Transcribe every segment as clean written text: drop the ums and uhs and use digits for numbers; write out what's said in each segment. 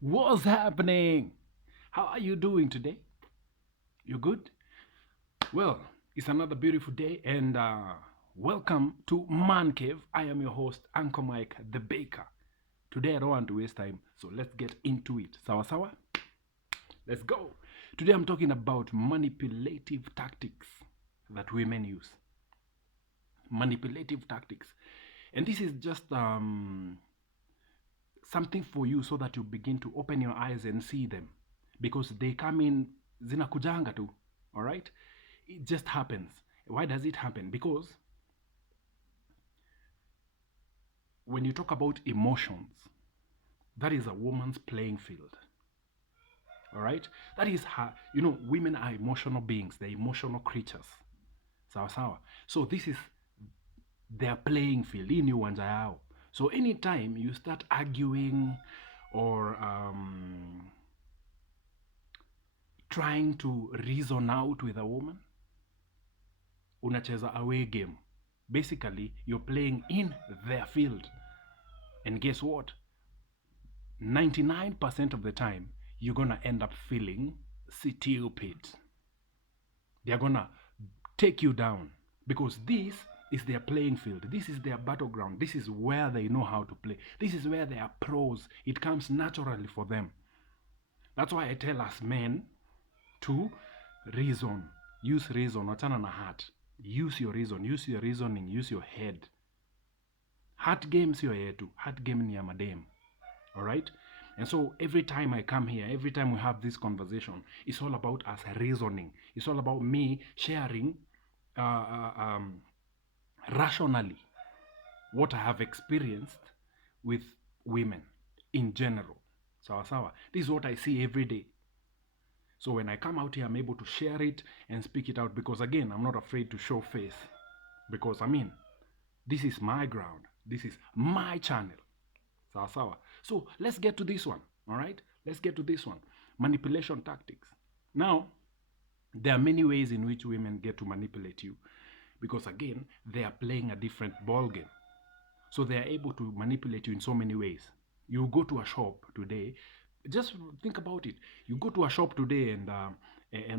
What's happening? How are you doing today? You good? Well, it's another beautiful day, and welcome to Man Cave. I am your host, Uncle Mike the Baker. Today, I don't want to waste time, so let's get into it. Sawa sawa? Let's go. Today, I'm talking about manipulative tactics that women use. Manipulative tactics. And this is just something for you so that you begin to open your eyes and see them because they come in zinakujanga tu. All right, it just happens. Why does it happen? Because when you talk about emotions, that is a woman's playing field. All right, that is her. Women are emotional beings, they're emotional creatures. Sawa sawa. So this is their playing field. In uwanja yao. So anytime you start arguing or trying to reason out with a woman, unacheza away game. Basically, you're playing in their field. And guess what? 99% of the time, you're going to end up feeling stupid. They're going to take you down because this is their playing field. This is their battleground. This is where they know how to play. This is where they are pros. It comes naturally for them. That's why I tell us men to reason. Use reason, wachana na heart. Use your reason, use your reasoning, use your head. Heart game sio yetu, heart game ni ya madem. Alright? And so every time I come here, every time we have this conversation, it's all about us reasoning. It's all about me sharing rationally what I have experienced with women in general. Sawa sawa. This is what I see every day. So when I come out here, I'm able to share it and speak it out because, again, I'm not afraid to show face. Because, this is my ground. This is my channel. Sawa sawa. So let's get to this one. All right? Let's get to this one. Manipulation tactics. Now, there are many ways in which women get to manipulate you because, again, they are playing a different ball game. So they are able to manipulate you in so many ways. You go to a shop today, just think about it. You go to a shop today and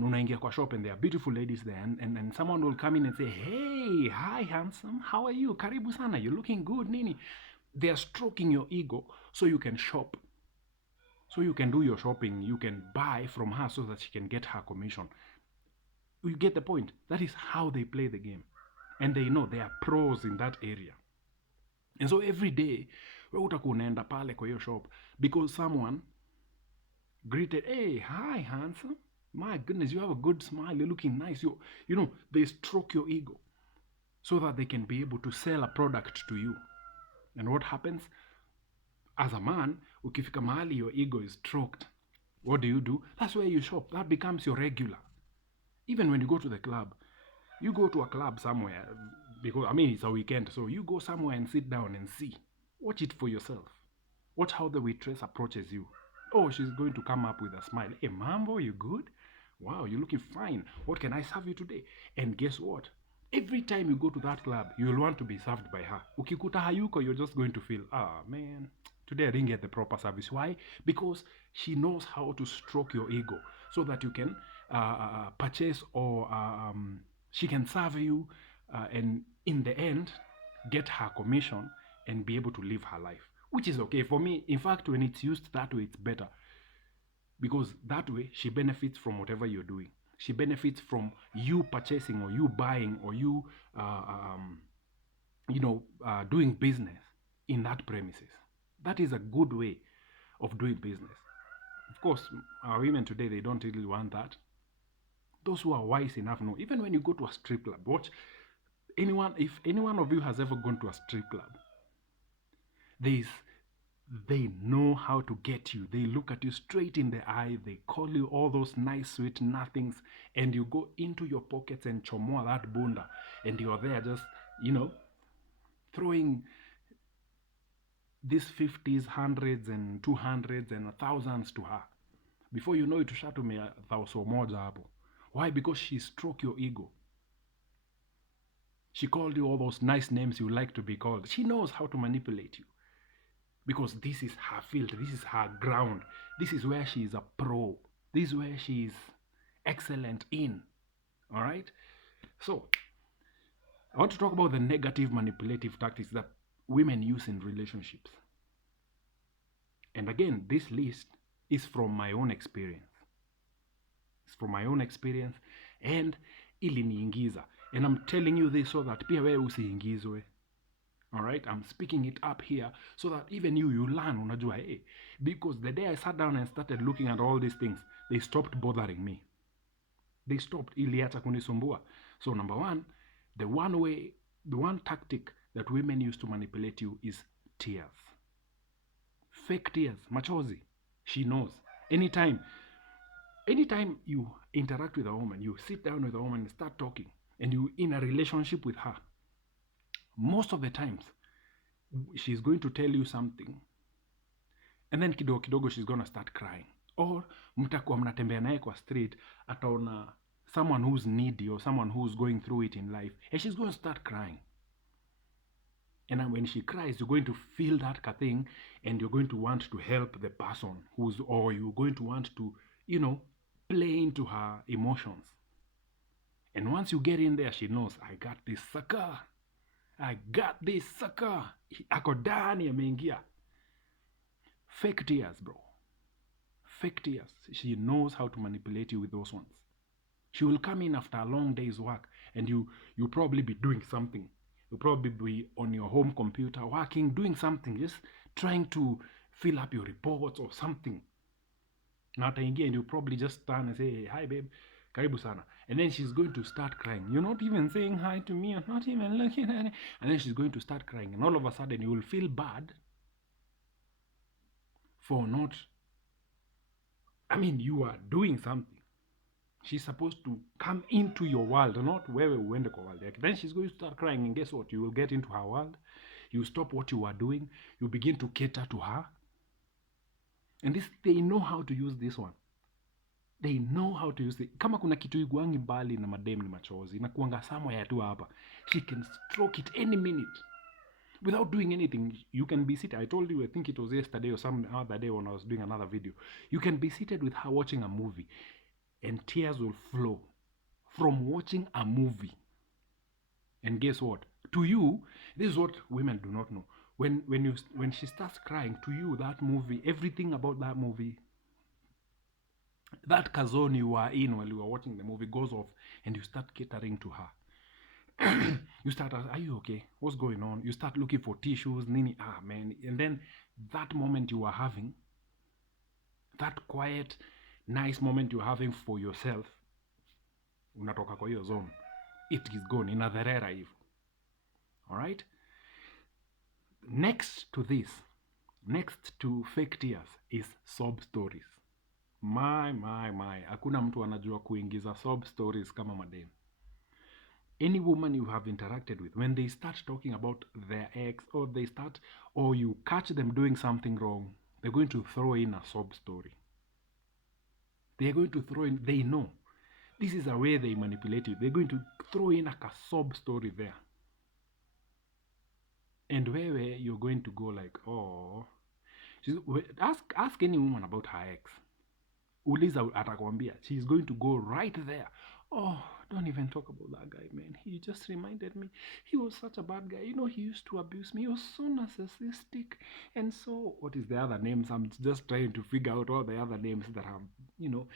unaingia kwa shop and there are beautiful ladies there and someone will come in and say, hey, hi handsome, how are you? Karibu sana, you're looking good, nini. They are stroking your ego so you can shop. So you can do your shopping, you can buy from her so that she can get her commission. You get the point? That is how they play the game. And they know they are pros in that area. And so every day, wewe utakuwa unaenda pale kwa hiyo shop because someone greeted, hey, hi, handsome. My goodness, you have a good smile. You're looking nice. They stroke your ego so that they can be able to sell a product to you. And what happens? As a man, ukifika mahali your ego is stroked. What do? That's where you shop. That becomes your regular. Even when you go to the club, you go to a club somewhere because, it's a weekend. So you go somewhere and sit down and see. Watch it for yourself. Watch how the waitress approaches you. Oh, she's going to come up with a smile. Hey, Mambo, you good? Wow, you're looking fine. What can I serve you today? And guess what? Every time you go to that club, you'll want to be served by her. Ukikuta hayuko, you're just going to feel, man, today I didn't get the proper service. Why? Because she knows how to stroke your ego so that you can purchase or she can serve you and in the end get her commission and be able to live her life, which is okay for me. In fact, when it's used that way, it's better because that way she benefits from whatever you're doing. She benefits from you purchasing or you buying or you doing business in that premises. That is a good way of doing business. Of course, our women today, they don't really want that. Those who are wise enough know. Even when you go to a strip club, watch anyone. If any one of you has ever gone to a strip club, there's they know how to get you. They look at you straight in the eye. They call you all those nice, sweet nothings, and you go into your pockets and chomoa that bunda, and you're there just, throwing these 50s, hundreds, and 200s, and thousands to her. Before you know it, ushatume thauso moja hapo. Why? Because she struck your ego. She called you all those nice names you like to be called. She knows how to manipulate you. because this is her field, this is her ground, this is where she is a pro, this is where she is excellent in. All right, so I want to talk about the negative manipulative tactics that women use in relationships. And again, this list is from my own experience. It's from my own experience and iliniingiza. And I'm telling you this so that pia wewe usiingizwe. All right, I'm speaking it up here so that even you learn, unajua, hey, because the day I sat down and started looking at all these things, they stopped bothering me. They stopped, iliacha kunisumbua. So number one, the one tactic that women use to manipulate you is tears. Fake tears, machozi. She knows. Anytime you interact with a woman, you sit down with a woman and start talking, and you in a relationship with her, most of the times she's going to tell you something, and then kidogo kidogo she's gonna start crying. Or mtakuwa mnatembea naye kwa street, ataona someone who's needy or someone who's going through it in life, and she's going to start crying. And when she cries, you're going to feel that thing, and you're going to want to help the person or you're going to want to, play into her emotions. And once you get in there, she knows, I got this sucker. Ako ndani ameingia. Fake tears, bro. Fake tears. She knows how to manipulate you with those ones. She will come in after a long day's work, and you'll probably be doing something. You'll probably be on your home computer working, doing something, just trying to fill up your reports or something. Na ataingia, and you probably just turn and say, hi babe, karibu sana. And then she's going to start crying. You're not even saying hi to me, you're not even looking at it. And then she's going to start crying. And all of a sudden you will feel bad for not, you are doing something. She's supposed to come into your world, not wewe uende kwa world yake. Then she's going to start crying, and guess what? You will get into her world. You stop what you are doing. You begin to cater to her. And they know how to use this one. They know how to use it. Kama kuna kitu iguangi mbali na madem ni machozi, inakuanga somewhere tu hapa. She can stroke it any minute without doing anything. You can be seated. I told you, I think it was yesterday or some other day when I was doing another video. You can be seated with her watching a movie, and tears will flow from watching a movie. And guess what? To you, this is what women do not know. When she starts crying, to you, that movie, everything about that movie, that kazone you are in while you are watching the movie goes off, and you start catering to her. You start asking, are you okay? What's going on? You start looking for tissues, nini, man. And then that moment you are having, that quiet, nice moment you're having for yourself, unatoka kwa hiyo zone, it is gone, inadherera hivyo. Alright? Next to fake tears is sob stories. My. Hakuna mtu anajua kuingiza sob stories kama madem. Any woman you have interacted with, when they start talking about their ex, or you catch them doing something wrong, they're going to throw in a sob story. They're going to throw in, they know. This is a way they manipulate you. They're going to throw in a sob story there. And where you're going to go like, oh. Ask any woman about her ex. Uliza atakwambia. She's going to go right there. Oh, don't even talk about that guy, man. He just reminded me. He was such a bad guy. He used to abuse me. He was so narcissistic. And so, what is the other names? I'm just trying to figure out all the other names that have,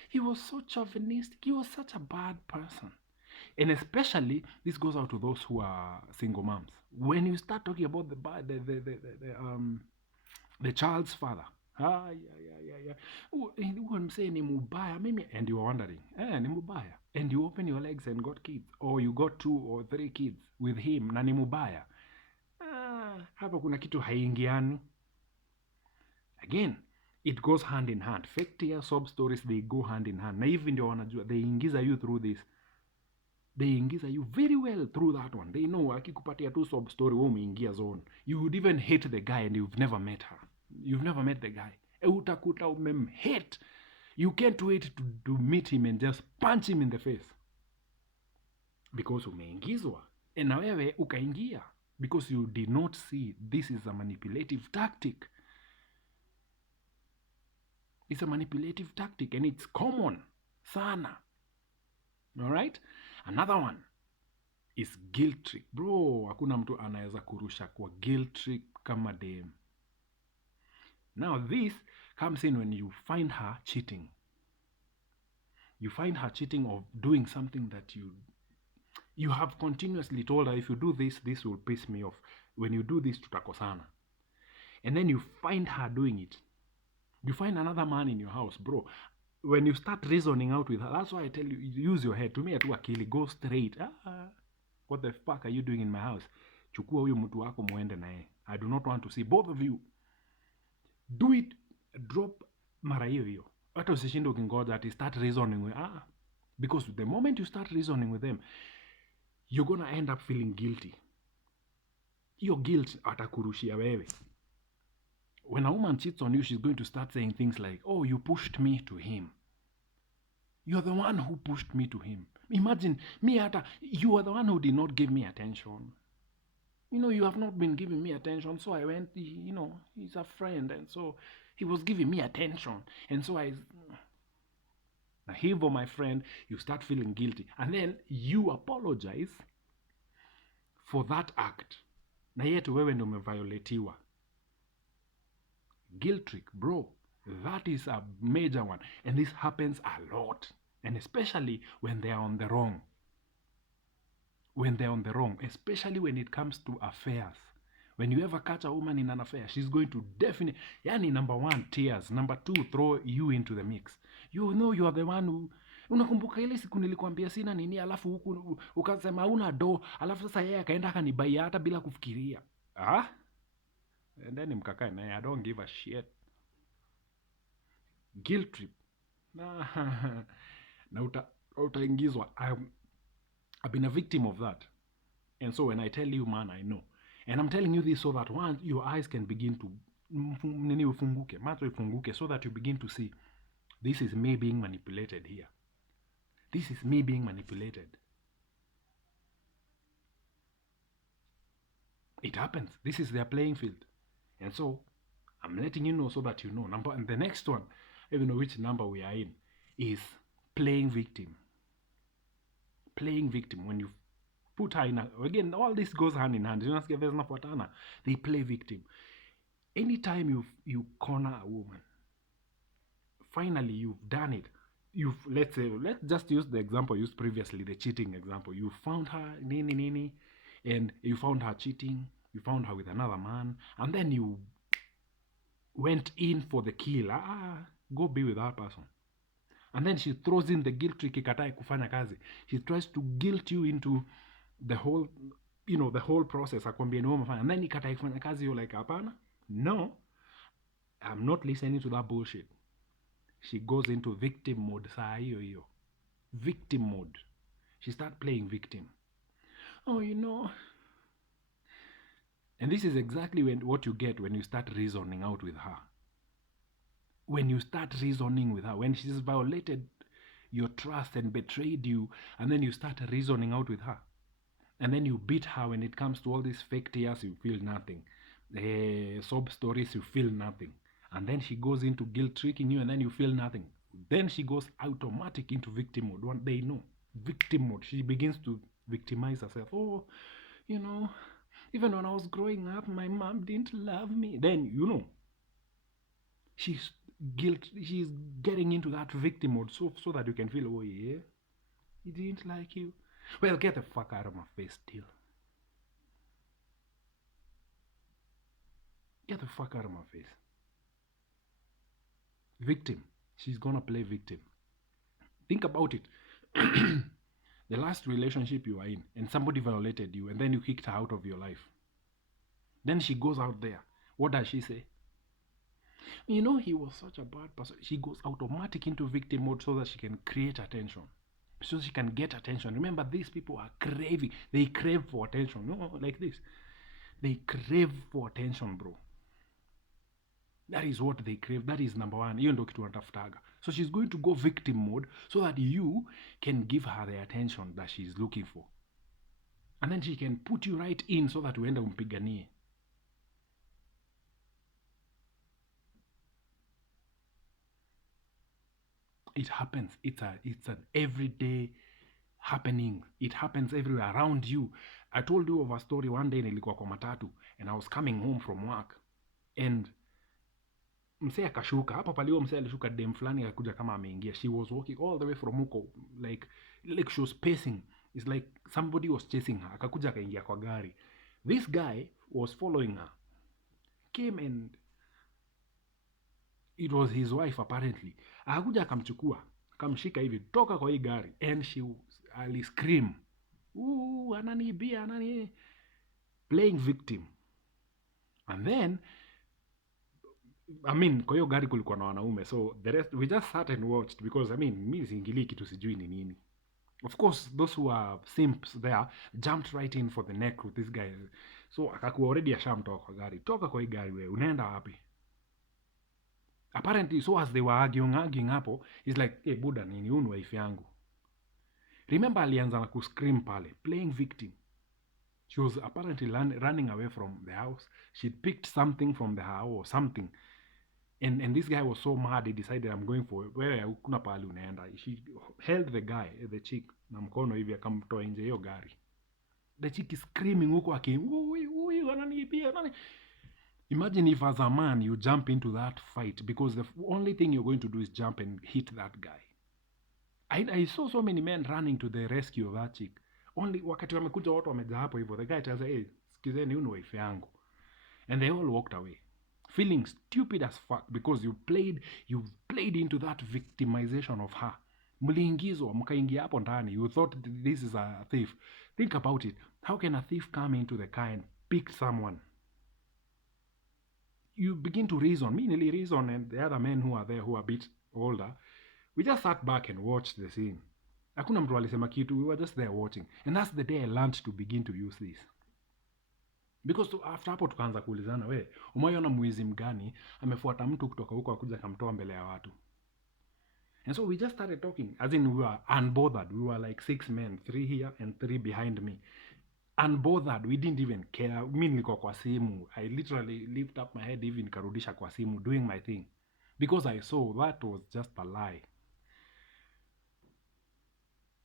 he was so chauvinistic. He was such a bad person. And especially, this goes out to those who are single moms. When you start talking about the child's father, say ni mubaya mimi, and you're wondering, ni mubaya, and you open your legs and got kids, or you got 2 or 3 kids with him, na ni mubaya. Hapa kuna kitu haingiani. Again, it goes hand in hand. Fake tears, sob stories, they go hand in hand. Na hivi ndio wanajua, they ingiza you through this. They ingiza you very well through that one. They know, akikupatia tu sob story, umeingia zone. You would even hate the guy, and you've never met her. You've never met the guy. Utakuta umemhate. You can't wait to meet him and just punch him in the face. Because umeingizwa. Na wewe ukaingia. Because you did not see this is a manipulative tactic. It's a manipulative tactic and it's common sana. All right? Another one is guilt trick. Bro, hakuna mtu anaweza kurusha kwa guilt trick kama dem. Now this comes in when you find her cheating. You find her cheating or doing something that you have continuously told her, if you do this, this will piss me off. When you do this, tutakosana. And then you find her doing it. You find another man in your house, bro. When you start reasoning out with her, that's why I tell you, use your head. Tumia tu akili, go straight. What the fuck are you doing in my house? Chukua huyu mtu wako muende naye. I do not want to see both of you. Do it, drop mara hiyo hiyo. Hata usishinde ukingoja ati start reasoning with because the moment you start reasoning with them, you're gonna end up feeling guilty. Your guilt atakurushia wewe. When a woman cheats on you, she's going to start saying things like, oh, you pushed me to him. You're the one who pushed me to him. Imagine, you are the one who did not give me attention. You have not been giving me attention, so I went, he's a friend, and so he was giving me attention. And so now hivyo, my friend, you start feeling guilty. And then you apologize for that act. Na yetu wewe ndo umeviolatiwa. Guilt trick, bro. That is a major one. And this happens a lot. And especially when they are on the wrong. When they're on the wrong. Especially when it comes to affairs. When you ever catch a woman in an affair, she's going to definitely... Yani, number one, tears. Number two, throw you into the mix. You know you are the one who... Unakumbuka ile siku nilikwambia sina nini, alafu huku ukasema una do, alafu sasa yeye akaenda akanibaia hata bila kufikiria. And then mkakae naye, I don't give a shit. Guilt trip. Na utaingizwa. I've been a victim of that. And so when I tell you, man, I know. And I'm telling you this so that once your eyes can begin to macho ifunguke, so that you begin to see, this is me being manipulated here. This is me being manipulated. It happens. This is their playing field. And so I'm letting you know so that you know. And the next one, I don't know which number we are in, is playing victim. Playing victim. When you put her in again, all this goes hand in hand. They play victim. Anytime you corner a woman, finally you've done it. Let's just use the example used previously, the cheating example. You found her, and you found her cheating. You found her with another man, and then you went in for the kill. Go be with that person. And then she throws in the guilt trick, ikatae kufanya kazi. She tries to guilt you into the whole, the whole process. And then ikatae kufanya kazi, you're like, hapana, no, I'm not listening to that bullshit. She goes into victim mode. Victim mode. She starts playing victim. Oh, And this is exactly what you get when you start reasoning out with her. When you start reasoning with her, when she's violated your trust and betrayed you, and then you start reasoning out with her. And then you beat her when it comes to all these fake tears, you feel nothing. Sob stories, you feel nothing. And then she goes into guilt tricking you, and then you feel nothing. Then she goes automatic into victim mode. One day, victim mode. She begins to victimize herself. Oh, even when I was growing up, my mom didn't love me. Then, she's getting into that victim mode so that you can feel, oh yeah, he didn't like you. Well, get the fuck out of my face still. Get the fuck out of my face. Victim. She's gonna play victim. Think about it. The last relationship you were in, and somebody violated you, and then you kicked her out of your life. Then she goes out there. What does she say? He was such a bad person. She goes automatic into victim mode so that she can create attention. So she can get attention. Remember, these people are craving. They crave for attention. Like this. They crave for attention, bro. That is what they crave. That is number one. So she's going to go victim mode so that you can give her the attention that she's looking for. And then she can put you right in so that uende umpiganie. It happens. It's an everyday happening. It happens everywhere around you. I told you of a story one day nilikuwa kwa matatu and I was coming home from work and msee akashuka hapo palio, msee alishuka, dem fulani akakuja kama ameingia. She was walking all the way from huko, like she was pacing. It's like somebody was chasing her. Akakuja akaingia kwa gari. This guy was following her, came, and it was his wife apparently. Akakuja akamchukua, akamshika hivi, toka kwa hii gari, and she aliscream, ananiibia, anani, playing victim. And then I mean, kwa hiyo gari kulikuwa na wanaume, so the rest we just sat and watched, because I mean, mi siingilii kitu sijui ni nini. Of course those who are simps there jumped right in for the neck with this guy. So akakuwa already ashamtoka kwa gari. Toka kwa hii gari wewe, unaenda wapi? Apparently, so as they were arguing hapo, he's like, hey buda, nini, huyu ni wife yangu. Remember alianza na kuscream pale, playing victim. She was apparently running away from the house. She'd picked something from the house or something. And this guy was so mad, he decided, I'm going for wewe, kuna pahali unaenda. She held the guy, the chick, na mkono hivi akamtoa nje hiyo gari. The chick is screaming huko ananiibia, nani. Imagine if as a man you jump into that fight, because the only thing you're going to do is jump and hit that guy. I saw so many men running to the rescue of that chick. Only wakati wamekuja watu wamejaa hapo hivyo, the guy tells her, hey, sikizeni, huyu ni wife yangu. And they all walked away, feeling stupid as fuck, because you played into that victimization of her. Mliingizwa, mkaingia hapo ndani. You thought this is a thief. Think about it. How can a thief come into the car and pick someone? You begin to reason. Me nearly reason, and the other men who are there, who are a bit older, we just sat back and watched the scene. Hakuna mtu alisema kitu. We were just there watching. And that's the day I learned to begin to use this. Because after hapo tukaanza kuulizana, we, umeona mwizi mgani amefuata mtu kutoka huko akuja akamtoa mbele ya watu? And so we just started talking, as in we were unbothered. We were like 6 men, 3 here and 3 behind me. Unbothered, we didn't even care. Mi nilikuwa kwa simu. I literally lift up my head hivi nikarudisha kwa simu, doing my thing, because I saw that was just a lie.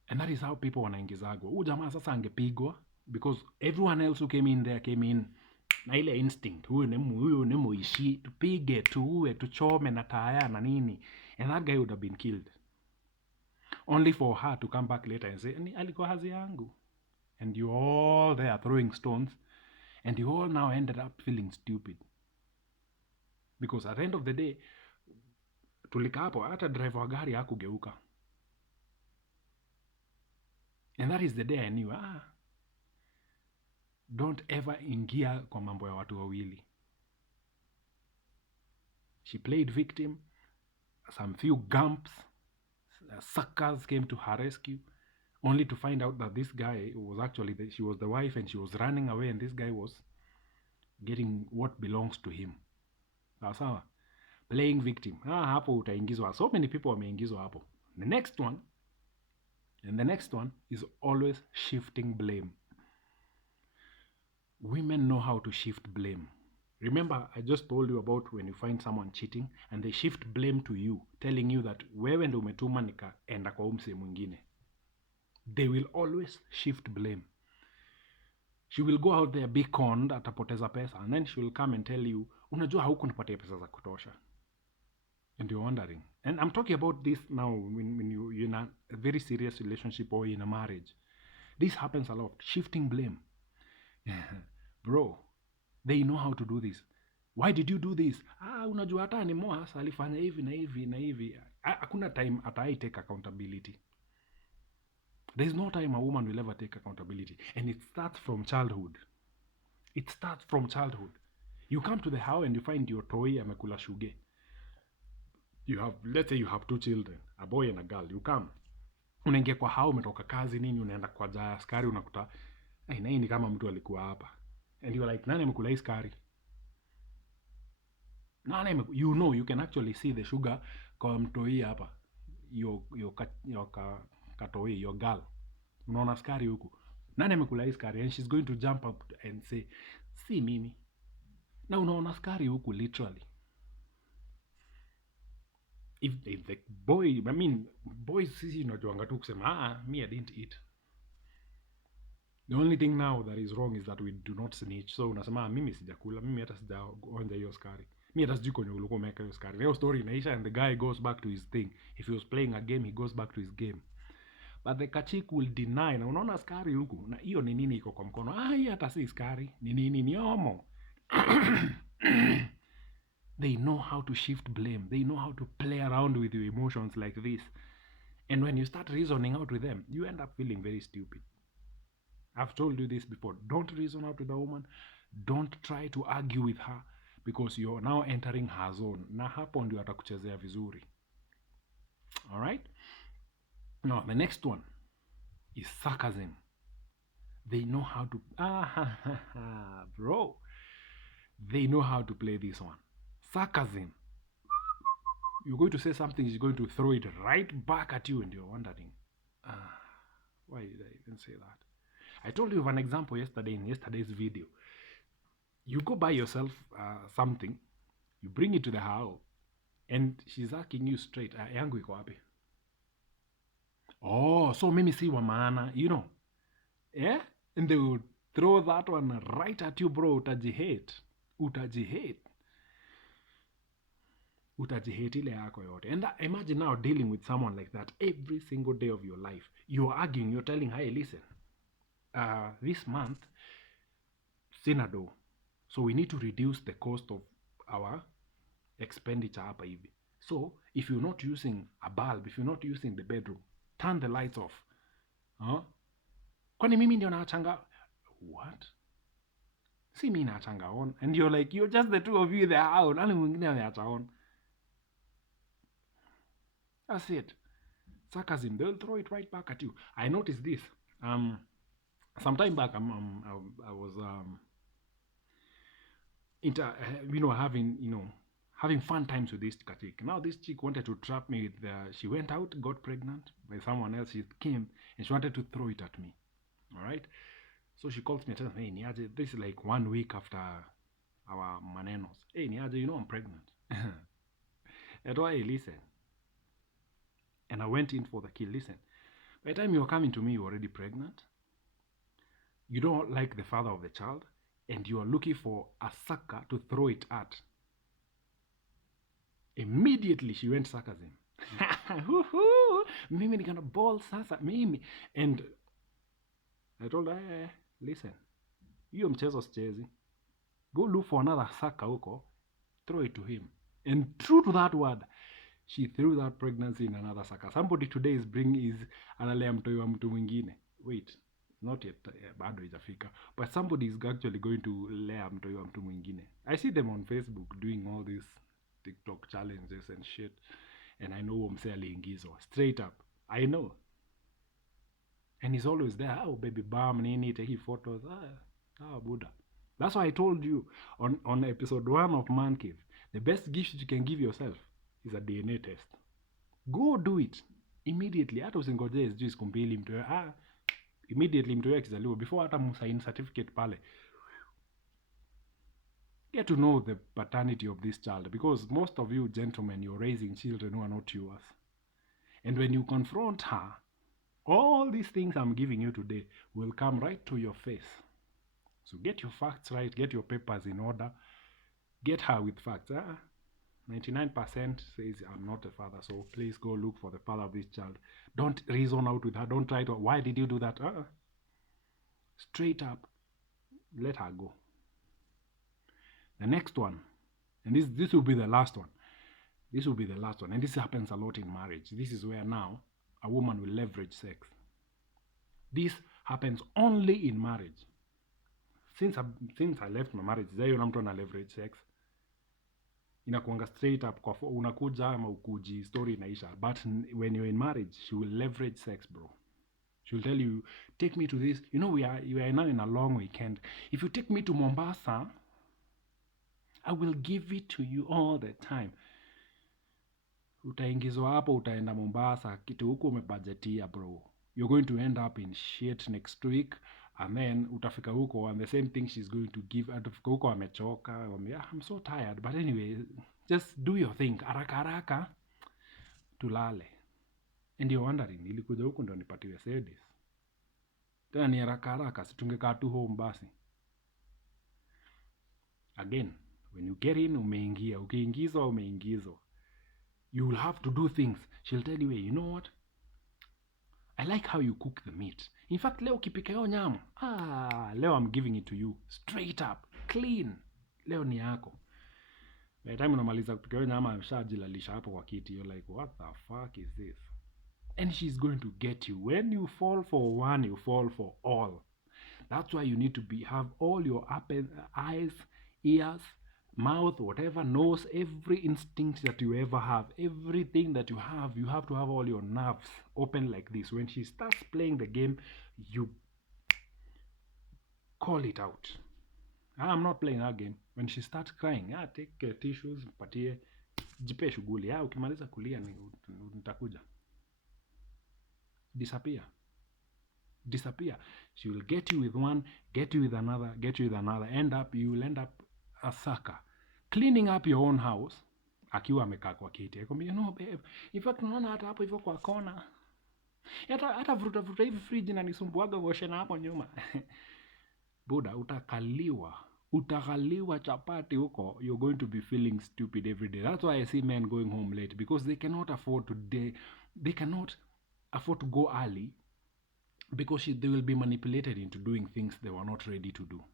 And that is how people wanaingizagwa. Huyu jamaa sasa angepigwa, because everyone else who came in there came in na ile instinct, huyu ni muishi, tupige, tuue, tuchome na taya na nini. And that guy would have been killed, only for her to come back later and say, ni alikuwa hazi yangu. And you all there throwing stones, and you all now ended up feeling stupid, because at the end of the day tulika hapo, hata driver wa gari hakugeuka. And that is the day I knew, don't ever ingia kwa mambo ya watu wawili. She played victim. Some few gumps, suckers came to her rescue, only to find out that this guy was actually, she was the wife, and she was running away, and this guy was getting what belongs to him. Sawa, playing victim. Hapo utaingizwa. So many people wameingizwa hapo. The next one is always shifting blame. Women know how to shift blame. Remember, I just told you about when you find someone cheating and they shift blame to you, telling you that wewe ndio umetuma nikaenda kwa mse mwingine. They will always shift blame. She will go out there, be conned, atapoteza pesa, and then she will come and tell you, unajua haukunipatia pesa za kutosha. And you're wondering. And I'm talking about this now when you're in a very serious relationship or in a marriage. This happens a lot. Shifting blame. Bro, they know how to do this. Why did you do this? Unajua hata ni Moas alifanya hivi na hivi na hivi. Hakuna time atai take accountability. There's no time a woman will ever take accountability. And it starts from childhood. It starts from childhood. You come to the house and you find your toy amekula shuge. You have, let's say you have 2 children, a boy and a girl. You come, unaingia kwa hao, umetoka kazi nini, unaenda kwa jaya askari, unakuta na hii ni kama mtu alikuwa hapa. And you're like, nani amekula hii skari? You know, you can actually see the sugar kwa mtoi hapa. Your katoi, your girl. Unaona skari huku. Nani amekula hii skari? And she's going to jump up and say, si mimi. Na unaona skari huku literally. if the boy, I mean, boys sisi unajuanga tu kusema me I didn't eat. The only thing now that is wrong is that we do not snitch. So unasema mimi sijakula, mimi hata sijaonja hiyo skari, mimi hata sijui kwenye ulikuwa umeweka hiyo skari. Hiyo story inaisha and the guy goes back to his thing. If he was playing a game, he goes back to his game. But the kachik will deny. Na unaona skari huku, na hiyo ni nini iko kwa mkono? Hii hata si skari, ni nini? Ni omo. They know how to shift blame. They know how to play around with your emotions like this. And when you start reasoning out with them, you end up feeling very stupid. I've told you this before. Don't reason out with a woman. Don't try to argue with her because you're now entering her zone. Na hapo ndio atakuchezea vizuri. All right? Now, the next one is sarcasm. They know how to... bro. They know how to play this one. Sarcasm. You're going to say something, he's going to throw it right back at you and you're wondering, why did I even say that? I told you of an example yesterday in yesterday's video. You go buy yourself something, you bring it to the house, and she's asking you straight, yangu iko wapi? Oh, so mimi si wa maana, you know. Yeah? And they will throw that one right at you, bro. Utajihate. Utajihate ile yako yote. And imagine now dealing with someone like that every single day of your life. You're arguing, you're telling her, hey, listen, this month, sina do. So we need to reduce the cost of our expenditure hapa hivi. So if you're not using a bulb, if you're not using the bedroom, turn the lights off. Kwani mimi ndio naachanga? What? Si mimi naachanga on. And you're like, you're just the two of you in the house. Nani mwingine ameacha on? That's it. Sarcasm, they'll throw it right back at you. I noticed this. Some time back, I was having fun times with this chick. Now this chick wanted to trap me with she went out, got pregnant by someone else. She came and she wanted to throw it at me. All right. So she calls me and tells me, hey, Niaje, this is like 1 week after our manenos. Hey, Niaje, I'm pregnant. I told her, hey, listen. And I went in for the kill. Listen, by the time you're coming to me, you're already pregnant. You don't like the father of the child, and you are looking for a sucker to throw it at. Immediately she went sarcasm. Mimi ni gonna ball sasa mimi. And I told her, listen, hiyo mchezo sichezi. Go look for another sucker huko, throw it to him. And true to that word, she threw that pregnancy in another sucker. Somebody today is analea mtoi wa mtu mwingine. Wait, not yet, bado ijafika. But somebody is actually going to lea mtoi wa mtu mwingine. I see them on Facebook doing all these TikTok challenges and shit. And I know mse aliingizwa. Straight up. I know. And he's always there. Oh, baby bam, nini, taking photos. Buddha. That's why I told you on episode 1 of Man Cave, the best gift you can give yourself is a DNA test. Go do it immediately. Hata usingojee sijui siku mbili mtu immediately mtu akizaliwa, before hata msaini certificate pale, get to know the paternity of this child, because most of you gentlemen, you're raising children who are not yours. And when you confront her, all these things I'm giving you today will come right to your face. So get your facts right, get your papers in order, get her with facts. 99% says I'm not a father, so please go look for the father of this child. Don't reason out with her. Don't try to, why did you do that? Straight up, let her go. The next one, and this will be the last one. This will be the last one, and this happens a lot in marriage. This is where now a woman will leverage sex. This happens only in marriage. Since I left my marriage, sijaiona mtu ana leverage sex. Inakuanga straight up, kwa unakuja ama ukuji, story inaisha. But when you're in marriage, she will leverage sex, bro. She will tell you, take me to this. You know, we are now in a long weekend. If you take me to Mombasa, I will give it to you all the time. Utaingizwa hapo, utaenda Mombasa, kitu huko umebudgetia, bro. You're going to end up in shit next week. And then utafika huko, and the same thing she's going to give. Utafika huko amechoka, I'm so tired. But anyway, just do your thing. Haraka haraka. tulale. And you're wondering, nilikuja huku ndo nipatiwe sedis. Tena ni haraka haraka, si tungekaa tu home basi. Again, when you get in, umeingia. Ukiingizwa, umeingizwa. You will have to do things. She'll tell you, hey, you know what? I like how you cook the meat. In fact, leo ukipika hiyo nyama, leo I'm giving it to you. Straight up. Clean. Leo ni yako. By the time unamaliza kupika hiyo nyama, ameshajilalisha hapo kwa kiti. You're like, what the fuck is this? And she's going to get you. When you fall for one, you fall for all. That's why you need to have all your eyes, ears, mouth, whatever, nose, every instinct that you ever have, everything that you have to have all your nerves open like this. When she starts playing the game, you call it out. I'm not playing that game. When she starts crying, take tissues, patie, jipe shughuli. Ukimaliza kulia nitakuja. Disappear. She will get you with one, get you with another, you will end up a sucker. Cleaning up your own house, akiwa amekaa kwa kiti. You know, babe, in fact, unaona hata hapo hivyo kwa kona. Hata vuruta hivi fridge na nisumbuaga kuosha na hapo nyuma. Buda, utakaliwa chapati huko. You're going to be feeling stupid every day. That's why I see men going home late, because they cannot afford to go early, because they will be manipulated into doing things they were not ready to do.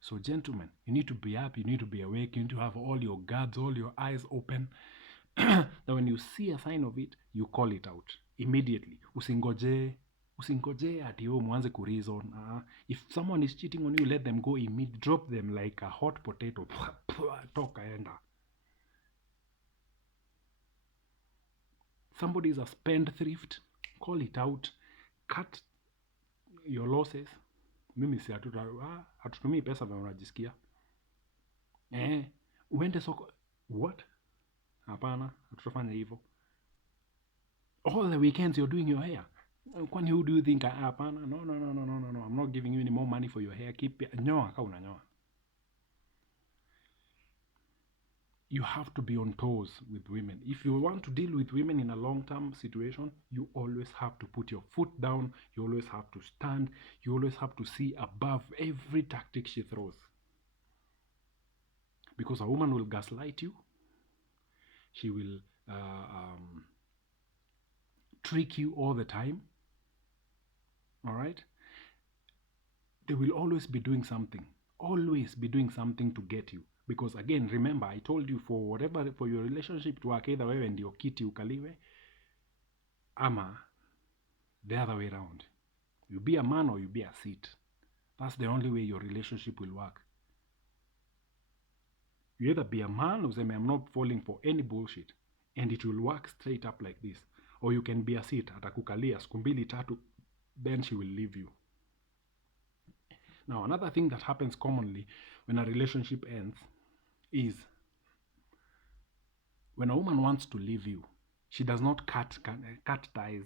So gentlemen, you need to be up, you need to be awake, you need to have all your guards, all your eyes open. That when you see a sign of it, you call it out immediately. Usingoje ati mwanze kureason. If someone is cheating on you, let them go immediately. Drop them like a hot potato. Toka enda. Somebody is a spendthrift, call it out. Cut your losses. Mimi si hatutumii pesa vya unajisikia. Uende soko. What? Hapana, hatutafanya hivyo. All the weekends you're doing your hair. Kwani who do you think? Hapana. No. I'm not giving you any more money for your hair. Keep nyoa kama unanyoa. You have to be on toes with women. If you want to deal with women in a long-term situation, you always have to put your foot down. You always have to stand. You always have to see above every tactic she throws. Because a woman will gaslight you. She will trick you all the time. All right? They will always be doing something. Always be doing something to get you. Because again, remember, I told you, for your relationship to work, either wewe ndio kiti ukaliwe, ama the other way around. You be a man or you be a seat. That's the only way your relationship will work. You either be a man or say, I'm not falling for any bullshit, and it will work straight up like this. Or you can be a seat, atakukalia siku mbili tatu, then she will leave you. Now, another thing that happens commonly when a relationship ends is when a woman wants to leave you, she does not cut ties.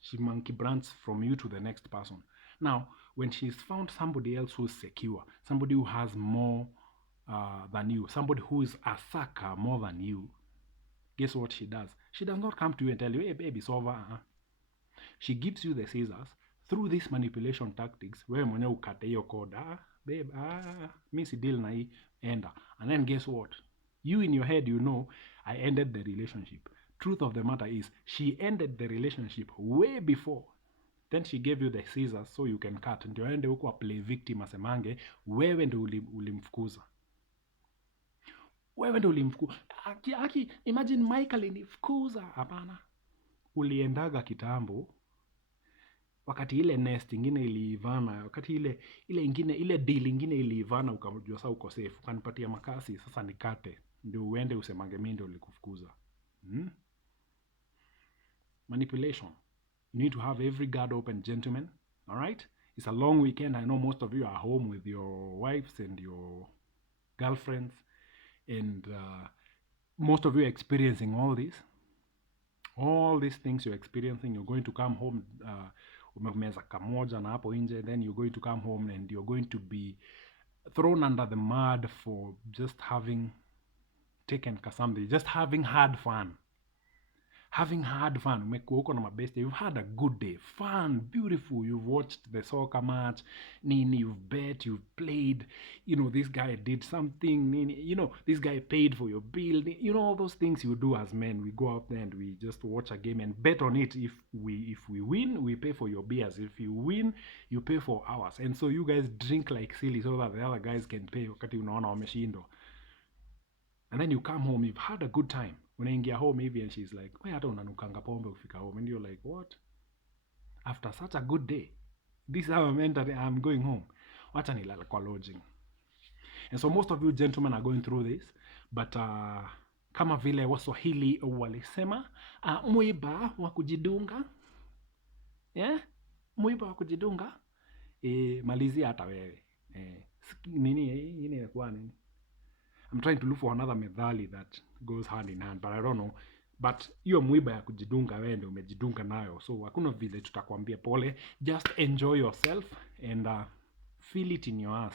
She monkey branches from you to the next person. Now, when she's found somebody else who's secure, somebody who has more than you, somebody who is a sucker more than you, guess what she does? She does not come to you and tell you, hey baby, it's over. She gives you the scissors. Through these manipulation tactics, wewe mwenyewe ukate hiyo code. Babe, mi si deal na hii, enda. And then guess what? You in your head, you know, I ended the relationship. Truth of the matter is, she ended the relationship way before. Then she gave you the scissors so you can cut. Ndio aende huko play victim asemange, wewe ndio ulimfukuza. Wewe ndio ulimfukuza. Imagine Michael alinifukuza. Hapana. Uliendaga kitambo. Wakati ile nest ingine iliivana, wakati ile deal ingine iliivana, ukajua sasa uko safe, ukanipatia makasi, sasa nikate, ndio uende usemange mimi ndio nilikufukuza. Manipulation. You need to have every guard open, gentlemen. All right? It's a long weekend. I know most of you are home with your wives and your girlfriends, and most of you are experiencing all these things you're experiencing. You're going to come home umemeza kamoja na hapo nje, then you're going to come home and you're going to be thrown under the mud for just having taken something, just having had fun. having had fun, umekuwa huko na mabeste, you've had a good day, fun, beautiful, you've watched the soccer match, nini, you've bet, you've played, this guy did something, nini, this guy paid for your bill, all those things you do as men. We go out there and we just watch a game and bet on it. If we win, we pay for your beers. If you win, you pay for ours. And so you guys drink like silly so that the other guys can pay wakati unaona wameshindwa. And then you come home, you've had a good time. Unaingia home hivi and she's like, we hata unanukanga pombe ukifika home. And you're like, what? After such a good day, this is how I'm going home. Wacha nilala kwa lodging. And so most of you gentlemen are going through this, but kama vile Waswahili walisema, mwiba wa kujidunga, yeah? Mwiba wa kujidunga, malizia hata wewe. Nini inakuwa nini? I'm trying to look for another methali that goes hand in hand, but I don't know. But hiyo mwiba ya kujidunga wewe ndio umejidunga nayo. So hakuna vile tutakwambia pole. Just enjoy yourself and feel it in your ass.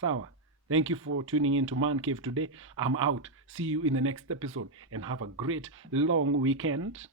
Sawa? Thank you for tuning in to Man Cave today. I'm out. See you in the next episode and have a great long weekend.